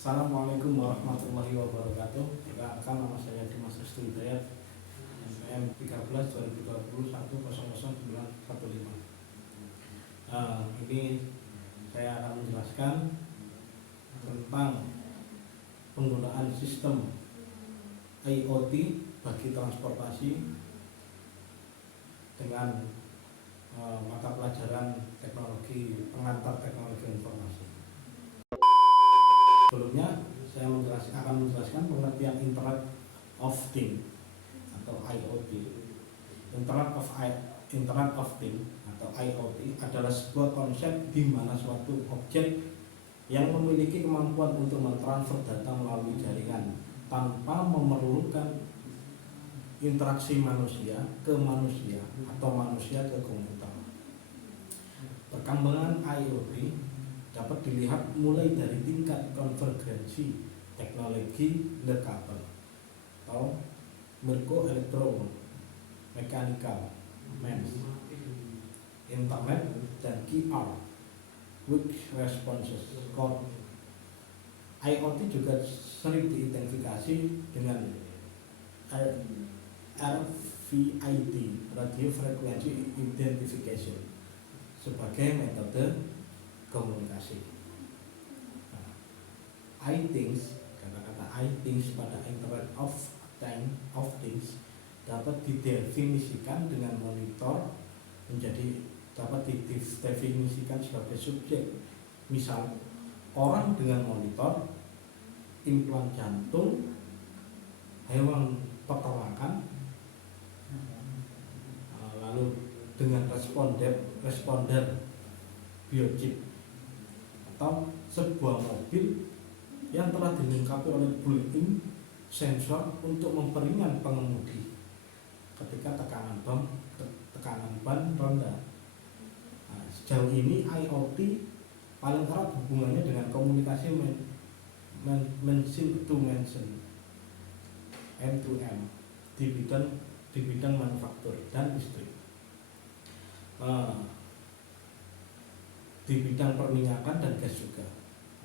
Assalamualaikum warahmatullahi wabarakatuh. Perkenalkan, nama saya Dimas Restu Hidayat, NPM 13 2021 00915. Ini saya akan menjelaskan tentang penggunaan sistem IoT bagi transportasi dengan mata pelajaran teknologi pengantar teknologi informasi. Sebelumnya saya akan menjelaskan pengertian Internet of Things atau IoT. Internet of Things atau IoT adalah sebuah konsep di mana suatu objek yang memiliki kemampuan untuk mentransfer data melalui jaringan tanpa memerlukan interaksi manusia ke manusia atau manusia ke komputer. Perkembangan IoT dapat dilihat mulai dari tingkat konvergensi teknologi nirkabel atau mikroelektro-mechanical MEMS, internet, dan QR quick responses code. IoT juga sering diidentifikasi dengan RFID, Radio Frequency Identification, sebagai metode komunikasi. iThings, kata-kata iThings pada Internet of Things dapat didefinisikan dengan monitor dapat didefinisikan sebagai subjek, misal orang dengan monitor, implan jantung, hewan peternakan, lalu dengan responder biochip, atau sebuah mobil yang telah dilengkapi oleh built-in sensor untuk memperingan pengemudi ketika tekanan ban rendah. Sejauh ini IoT paling erat hubungannya dengan komunikasi machine to machine M2M di bidang manufaktur dan listrik. Di bidang perminyakan dan gas juga.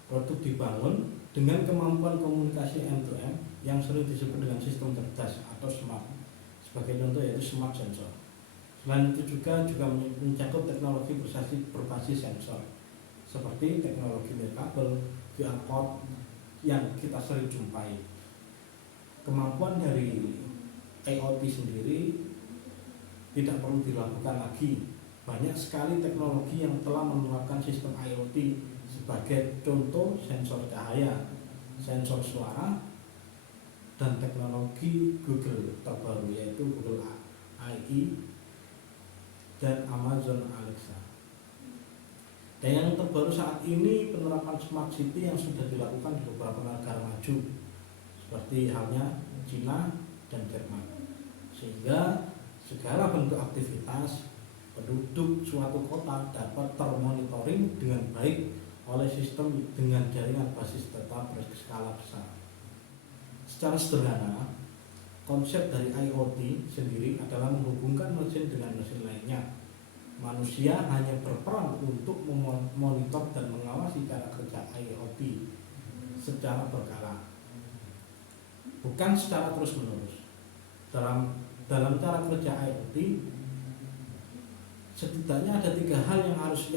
Produk dibangun dengan kemampuan komunikasi M2M yang sering disebut dengan sistem cerdas atau smart. Sebagai contoh yaitu smart sensor. Selain itu juga mencakup teknologi berbasis sensor seperti teknologi nirkabel, QR code yang kita sering jumpai. Kemampuan dari IoT sendiri tidak perlu diragukan lagi. Banyak sekali teknologi yang telah menerapkan sistem IoT, sebagai contoh sensor cahaya, sensor suara, dan teknologi Google terbaru yaitu Google AI dan Amazon Alexa. Dan yang terbaru saat ini penerapan smart city yang sudah dilakukan di beberapa negara maju seperti halnya Cina dan Jerman, sehingga segala bentuk aktivitas penduduk suatu kota dapat termonitoring dengan baik oleh sistem dengan jaringan basis data berskala besar. Secara sederhana, konsep dari IoT sendiri adalah menghubungkan mesin dengan mesin lainnya. Manusia hanya berperan untuk memonitor dan mengawasi cara kerja IoT secara berkala, bukan secara terus-menerus. Dalam cara kerja IoT, setidaknya ada 3 hal yang harus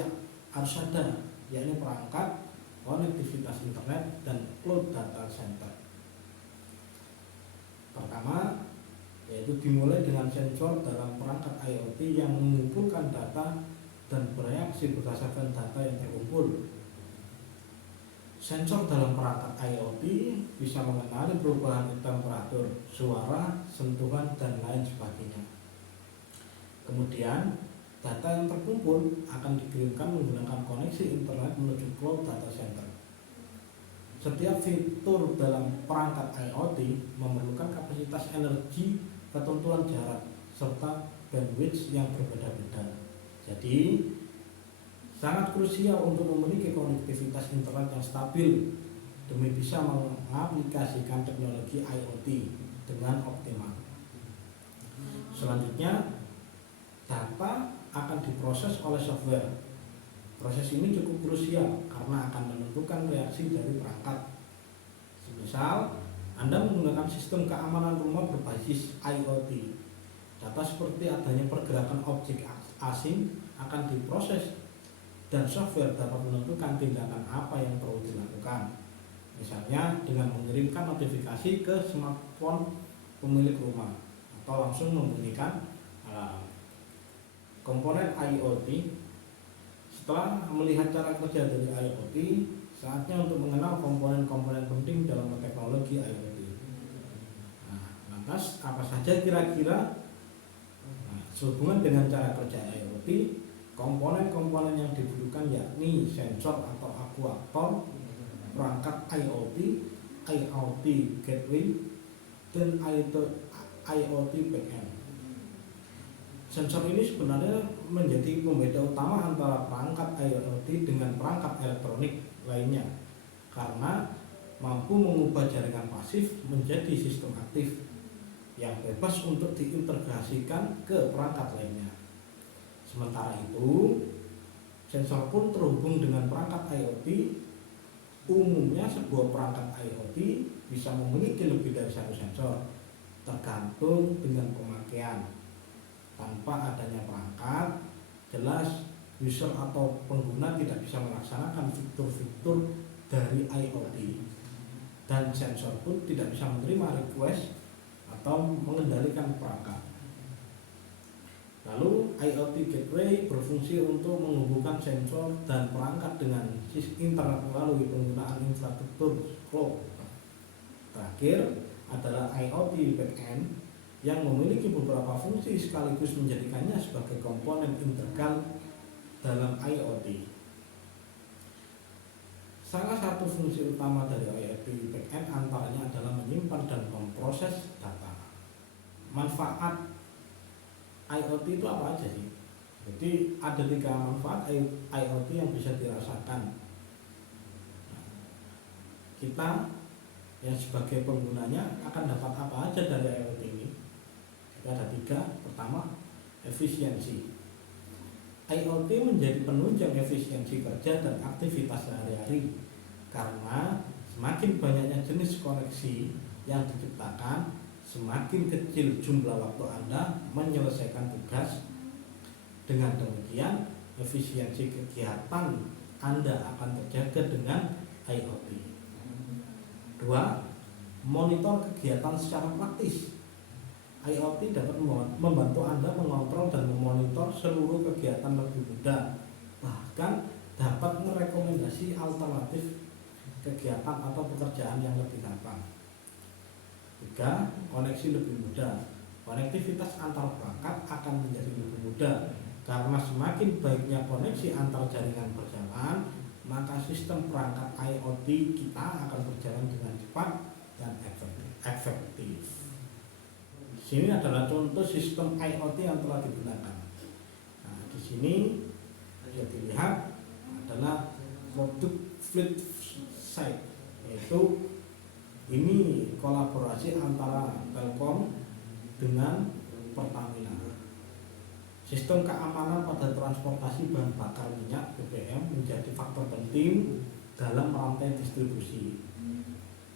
ada, yakni perangkat, konektivitas internet, dan cloud data center. Pertama, yaitu dimulai dengan sensor dalam perangkat IoT yang mengumpulkan data dan bereaksi berdasarkan data yang terkumpul. Sensor dalam perangkat IoT bisa mengenali perubahan temperatur, suara, sentuhan, dan lain sebagainya. Kemudian data yang terkumpul akan dikirimkan menggunakan koneksi internet menuju cloud data center. Setiap fitur dalam perangkat IoT memerlukan kapasitas energi, ketentuan jarak, serta bandwidth yang berbeda-beda. Jadi sangat krusial untuk memiliki konektivitas internet yang stabil demi bisa mengaplikasikan teknologi IoT dengan optimal. Selanjutnya, data akan diproses oleh software. Proses ini cukup krusial karena akan menentukan reaksi dari perangkat. Misal, Anda menggunakan sistem keamanan rumah berbasis IoT. Data seperti adanya pergerakan objek asing akan diproses dan software dapat menentukan tindakan apa yang perlu dilakukan. Misalnya dengan mengirimkan notifikasi ke smartphone pemilik rumah atau langsung membunyikan komponen IoT. Setelah melihat cara kerja dari IoT, saatnya untuk mengenal komponen-komponen penting dalam teknologi IoT. Lantas apa saja kira-kira sehubungan dengan cara kerja IoT? Komponen-komponen yang dibutuhkan yakni sensor atau aktuator, perangkat IoT, IoT gateway, dan IoT backend. Sensor ini sebenarnya menjadi pembeda utama antara perangkat IoT dengan perangkat elektronik lainnya karena mampu mengubah jaringan pasif menjadi sistem aktif yang bebas untuk diintegrasikan ke perangkat lainnya. Sementara itu, sensor pun terhubung dengan perangkat IoT. Umumnya sebuah perangkat IoT bisa memiliki lebih dari satu sensor, tergantung dengan pemakaian. Tanpa adanya perangkat, jelas user atau pengguna tidak bisa melaksanakan fitur-fitur dari IoT, dan sensor pun tidak bisa menerima request atau mengendalikan perangkat. Lalu IoT gateway berfungsi untuk menghubungkan sensor dan perangkat dengan internet melalui penggunaan infrastruktur cloud. Terakhir adalah IoT backend yang memiliki beberapa fungsi sekaligus menjadikannya sebagai komponen integral dalam IoT. Salah satu fungsi utama dari IoT backend antaranya adalah menyimpan dan memproses data. Manfaat IoT itu apa aja sih? Jadi ada 3 manfaat IoT yang bisa dirasakan. Kita yang sebagai penggunanya akan dapat apa aja dari IoT ini? Ada 3. Pertama, efisiensi. IoT menjadi penunjang efisiensi kerja dan aktivitas sehari-hari karena semakin banyaknya jenis koneksi yang diciptakan, semakin kecil jumlah waktu Anda menyelesaikan tugas. Dengan demikian, efisiensi kegiatan Anda akan terjaga dengan IoT. 2. Monitor kegiatan secara praktis. IoT dapat membantu Anda mengontrol dan memonitor seluruh kegiatan lebih mudah, bahkan dapat merekomendasi alternatif kegiatan atau pekerjaan yang lebih gampang. 3. Koneksi lebih mudah. Konektivitas antar perangkat akan menjadi lebih mudah karena semakin baiknya koneksi antar jaringan berjalan, maka sistem perangkat IoT kita akan berjalan dengan cepat dan efektif. Sini adalah contoh sistem IoT yang telah digunakan. Nah, di sini bisa dilihat adalah produk fleet site, yaitu ini kolaborasi antara Telkom dengan Pertamina. Sistem keamanan pada transportasi bahan bakar minyak BBM menjadi faktor penting dalam rantai distribusi.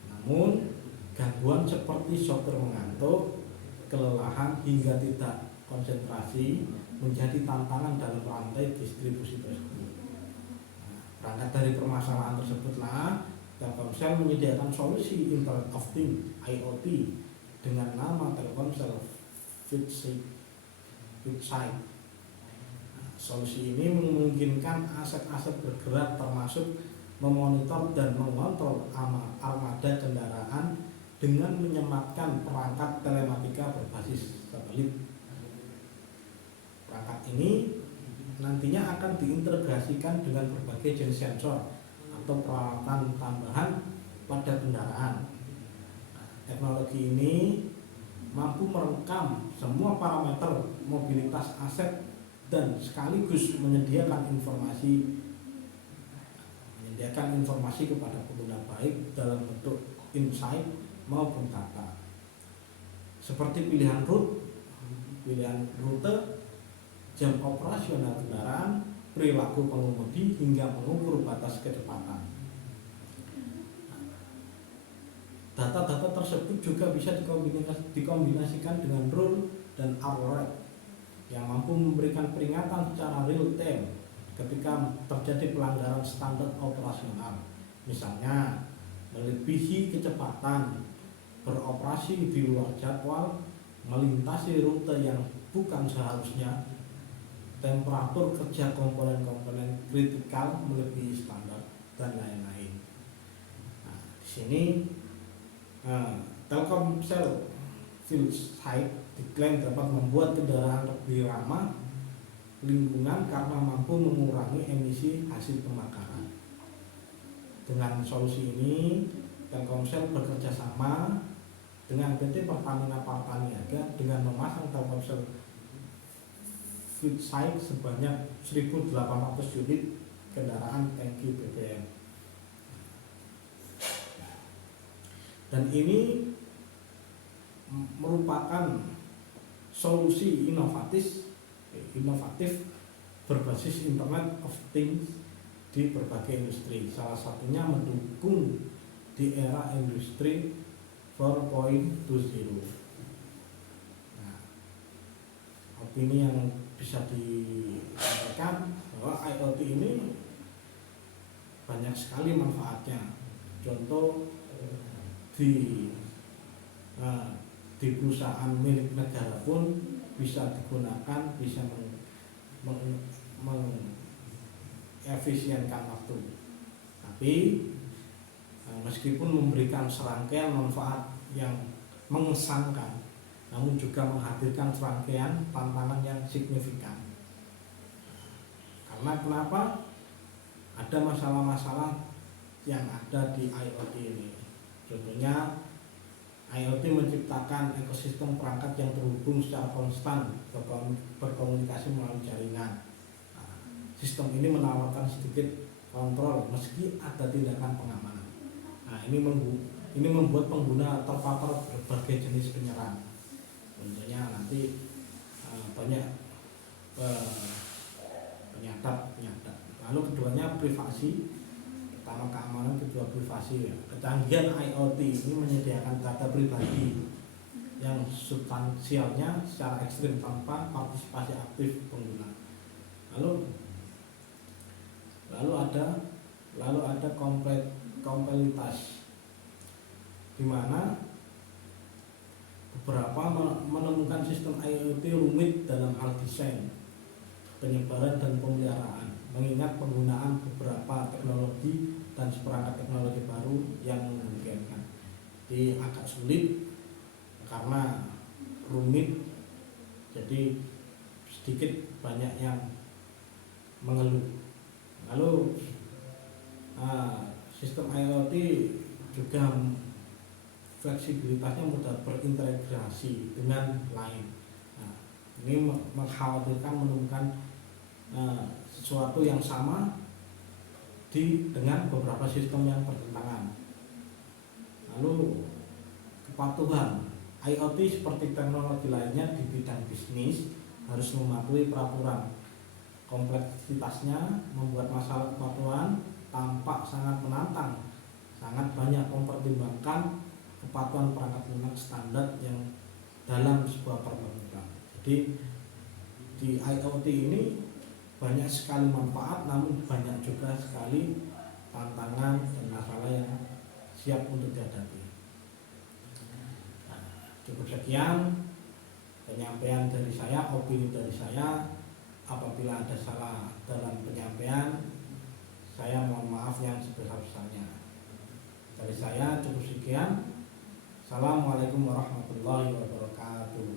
Namun, gangguan seperti sopir mengantuk, kelelahan hingga tidak konsentrasi menjadi tantangan dalam rantai distribusi tersebut. Berangkat dari permasalahan tersebutlah Telkomsel menyediakan solusi Internet of Things IoT dengan nama Telkomsel FleetSight. Solusi ini memungkinkan aset-aset bergerak termasuk memonitor dan mengontrol armada kendaraan dengan menyematkan perangkat telematika berbasis satelit. Perangkat ini nantinya akan diintegrasikan dengan berbagai jenis sensor atau peralatan tambahan pada kendaraan. Teknologi ini mampu merekam semua parameter mobilitas aset dan sekaligus menyediakan informasi kepada pengguna baik dalam bentuk insight maupun data seperti pilihan rute, jam operasional kendaraan, perilaku pengemudi hingga mengukur batas kecepatan. data-data tersebut juga bisa dikombinasikan dengan rule dan alert yang mampu memberikan peringatan secara real time ketika terjadi pelanggaran standar operasional, misalnya melebihi kecepatan, beroperasi di luar jadwal, melintasi rute yang bukan seharusnya, temperatur kerja komponen-komponen kritikal melebihi standar, dan lain-lain. Nah, di sini Telkomsel Fuel Sight diklaim dapat membuat kendaraan lebih ramah lingkungan karena mampu mengurangi emisi hasil pembakaran. Dengan solusi ini, Telkomsel bekerja sama dengan PT Pertamina Partaniaga dengan memasang Telkomsel Fuel Sight sebanyak 1.800 unit kendaraan tangki BBM. Dan ini merupakan solusi inovatif berbasis Internet of Things di berbagai industri. Salah satunya mendukung di era industri 4.0. Nah, opini yang bisa disampaikan bahwa IoT ini banyak sekali manfaatnya. Contoh di perusahaan milik negara pun bisa digunakan, bisa mengefisienkan waktu. Tapi meskipun memberikan serangkaian manfaat yang mengesankan, namun juga menghadirkan serangkaian tantangan yang signifikan. Karena kenapa? Ada masalah-masalah yang ada di IoT ini. Contohnya, IoT menciptakan ekosistem perangkat yang terhubung secara konstan berkomunikasi melalui jaringan. Nah, sistem ini menawarkan sedikit kontrol meski ada tindakan pengamanan. Nah, ini membuat pengguna terpapar berbagai jenis penyerang. Contohnya nanti banyak penyadap. Lalu keduanya privasi. Pertama keamanan, kedua privasi. Kecanggihan IoT ini menyediakan data pribadi yang substansialnya secara ekstrim tanpa partisipasi aktif pengguna. Lalu ada kompleksitas, di mana beberapa menemukan sistem IoT rumit dalam hal desain, penyebaran dan pemeliharaan, mengingat penggunaan beberapa teknologi dan seperangkat teknologi baru yang memungkinkan. Jadi agak sulit karena rumit, jadi sedikit banyak yang mengeluh. Lalu sistem IoT juga fleksibilitasnya mudah berintegrasi dengan lain. Nah, ini mengkhawatirkan menemukan sesuatu yang sama dengan beberapa sistem yang bertentangan. Lalu kepatuhan, IoT seperti teknologi lainnya di bidang bisnis harus mematuhi peraturan. Kompleksitasnya membuat masalah kepatuhan tampak sangat menantang, sangat banyak mempertimbangkan kepatuhan perangkat lunak standar yang dalam sebuah perbankan. Jadi di IoT ini banyak sekali manfaat, namun banyak juga sekali tantangan dan masalah yang siap untuk dihadapi. Nah, cukup sekian penyampaian dari saya, opini dari saya. Apabila ada salah dalam penyampaian, saya mohon maaf yang sebesar-besarnya. Dari saya cukup sekian. Assalamualaikum warahmatullahi wabarakatuh.